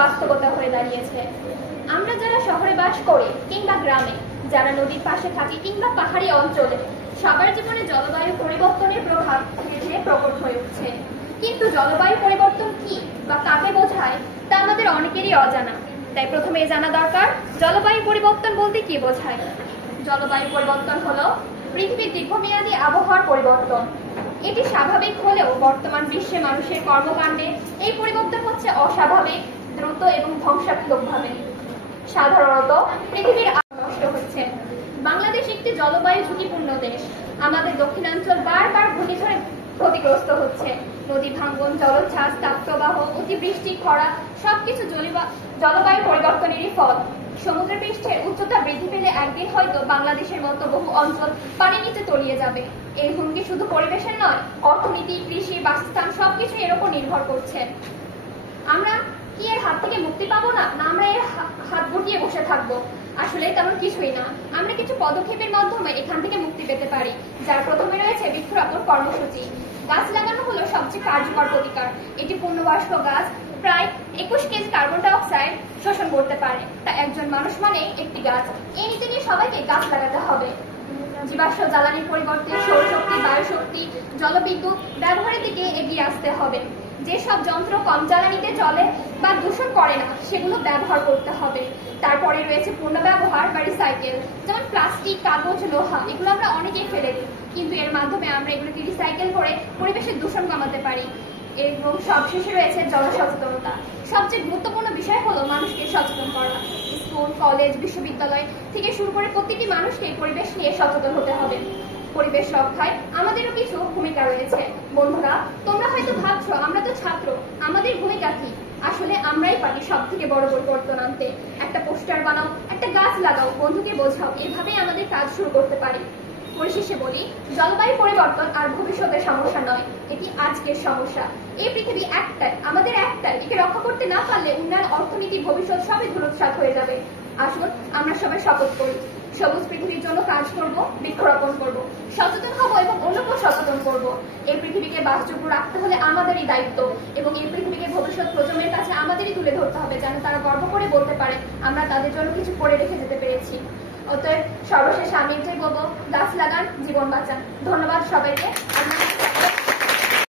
বাস্তবতা হয়ে দাঁড়িয়েছে। আমরা যারা শহরে বাস করি কিংবা গ্রামে, যারা নদীর পাশে থাকি কিংবা পাহাড়ি অঞ্চলে, সবার জীবনে জলবায়ু পরিবর্তনের প্রভাব ধীরে ধীরে প্রকট হয়ে উঠছে। কিন্তু জলবায়ু পরিবর্তন কি বা কাকে বোঝায় তা আমাদের অনেকেরই অজানা। তাই প্রথমে জানা দরকার জলবায়ু পরিবর্তন বলতে কি বোঝায়। জলবায়ু পরিবর্তন হলো পৃথিবীর দীর্ঘমেয়াদী আবহাওয়ার পরিবর্তন। এটি স্বাভাবিক হলেও বর্তমান বিশ্বে মানুষের কর্মকাণ্ডে এই পরিবর্তন হচ্ছে অস্বাভাবিক, দ্রুত এবং ধ্বংসাত্মকভাবে। সাধারণত পৃথিবীর নষ্ট হচ্ছে। বাংলাদেশ একটি জলবায়ু ঝুঁকিপূর্ণ দেশ। আমাদের দক্ষিণাঞ্চল বারবার ঘূর্ণিঝড়ে ক্ষতিগ্রস্ত হচ্ছে। নদী ভাঙ্গন, জলোচ্ছ্বাস, তাপপ্রবাহ, অতিবৃষ্টি, খরা সবকিছু জলবায়ু পরিবর্তনেরই ফল। সমুদ্র পৃষ্ঠের উচ্চতা বৃদ্ধি পেলে একদিন হয়তো বাংলাদেশের মতো বহু অঞ্চল পানির নিচে তলিয়ে যাবে। এই হুমকি শুধু পরিবেশের নয়, অর্থনীতি, কৃষি, বাসস্থান সবকিছু এর উপর নির্ভর করছে। আমরা কি এর হাত থেকে মুক্তি পাবো না, না আমরা এর হাত গুটিয়ে বসে থাকবো? আসলে তেমন কিছুই না। আমরা কিছু পদক্ষেপের মাধ্যমে এখান থেকে মুক্তি পেতে পারি। যার প্রথমে রয়েছে বৃক্ষরোপণ কর্মসূচি। গাছ লাগানো হলো সবচেয়ে কার্যকর প্রতিকার। এটি পূর্ণবয়স্ক গাছ প্রায় 21 কেজি কার্বন ডাই অক্সাইড শোষণ করতে পারে। তা একজন মানুষ মানে একটি গাছ। এই নীতি নিয়ে সবাইকে গাছ লাগাতে হবে। জীবাশ্ম জ্বালানির পরিবর্তে সৌরশক্তি, বায়ুশক্তি, জলবিদ্যুৎ ব্যবহারের দিকে এগিয়ে আসতে হবে। যেসব যন্ত্র কম জ্বালানিতে চলে বা দূষণ করে না সেগুলো ব্যবহার করতে হবে। তারপরে রয়েছে পুনর্ব্যবহার বা রিসাইকেল, যেমন প্লাস্টিক, কাগজ, লোহা এগুলো আমরা অনেকেই ফেলে দিই, কিন্তু এর মাধ্যমে আমরা এগুলোকে রিসাইকেল করে পরিবেশের দূষণ কমাতে পারি। এবং সবশেষে রয়েছে জনসচেতনতা। সবচেয়ে গুরুত্বপূর্ণ বিষয় হলো মানুষকে সচেতন করা। স্কুল, কলেজ, বিশ্ববিদ্যালয় থেকে শুরু করে প্রতিটি মানুষকে পরিবেশ নিয়ে সচেতন হতে হবে। পরিবেশ রক্ষায় আমাদেরও কিছু ভূমিকা রয়েছে। বন্ধুরা, তোমরা হয়তো ভাবছো আমরা তো ছাত্র, আমাদের ভূমিকা কি? আসলে আমরাই পারি সব থেকে বড় পরিবর্তন আনতে। একটা পোস্টার বানাও, একটা গাছ লাগাও, বন্ধুকে বোঝাও, এভাবেই আমাদের কাজ শুরু করতে পারি। পরিশেষে বলি, জলবায়ু পরিবর্তন আর ভবিষ্যতের সমস্যা নয়, এটি আজকের সমস্যা। এই পৃথিবী একটাই, আমাদের একটাই। একে রক্ষা করতে না পারলে উন্নয়ন, অর্থনীতি, ভবিষ্যৎ সবই ধূলিসাৎ হয়ে যাবে। আসুন আমরা সবাই শপথ করি, সবুজ পৃথিবীর জন্য কাজ করব, বৃক্ষরোপণ করব, সচেতন হব এবং অন্যকেও সচেতন করব। এই পৃথিবীকে বাসযোগ্য রাখতে হলে আমাদেরই দায়িত্ব এবং এই পৃথিবীকে ভবিষ্যৎ প্রজন্মের কাছে আমাদেরই তুলে ধরতে হবে, যেন তারা গর্ব করে বলতে পারে আমরা তাদের জন্য কিছু করে রেখে যেতে পেরেছি। অতএব সর্বশেষে আমি এটাই বলবো, গাছ লাগান, জীবন বাঁচান। ধন্যবাদ সবাইকে।